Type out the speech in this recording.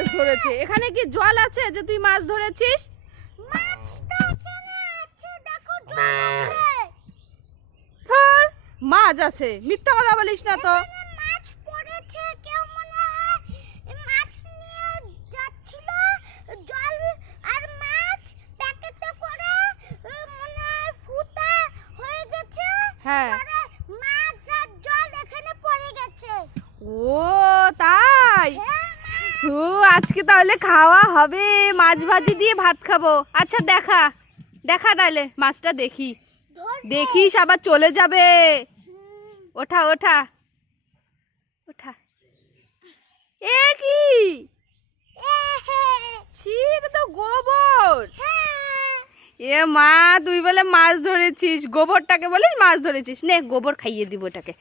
মাছ ধরেছে। এখানে কি জল আছে যে তুই মাছ ধরেছিস? ধর, মাছ আছে, মিথ্যা কথা বলিস না তো। হ্যাঁ, ও তাই। ও আজকে তাহলে খাওয়া হবে, মাছ ভাজি দিয়ে ভাত খাবো। আচ্ছা দেখা দেখা তাহলে মাছটা দেখি। দেখিস আবার চলে যাবে। ওঠা ওঠা ওঠা। এ কি? ছি, এটা তো গোবর। এ মা, তুই বলে মাছ ধরেছিস, গোবরটাকে বলিস মাছ ধরেছিস। নে গোবর খাইয়ে দিব ওটাকে।